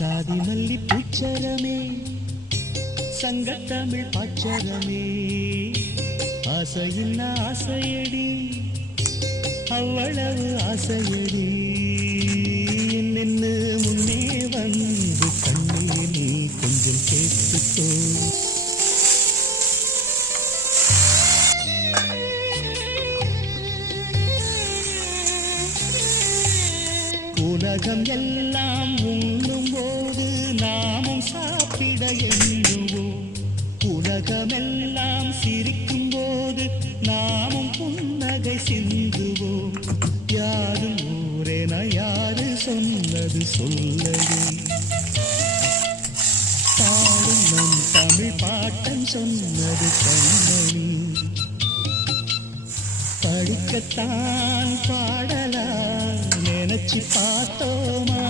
சாதி மல்லி பூச்சரமே சங்கத்தமிழ் பாச்சரமே ஆசையின் ஆசையடி அவ்வளவு ஆசையடி நின்று முன்னே வந்து கண்ணே நீ கொஞ்சம் கேட்டுக்கோ உலகம் எல்லாம் உண்ணும் போது நாமும் சாப்பிட எண்ணுவோம் உலகமெல்லாம் சிரிக்கும் போது நாமும் புன்னகை சிந்துவோம் யாரும் ஊரென யாரு சொன்னது சொல்லவே பாடும் நம் தமிழ் பாட்டன் சொன்னது கண்மணி படிக்கத்தான் பாடலா நினைச்சு பார்த்தோமா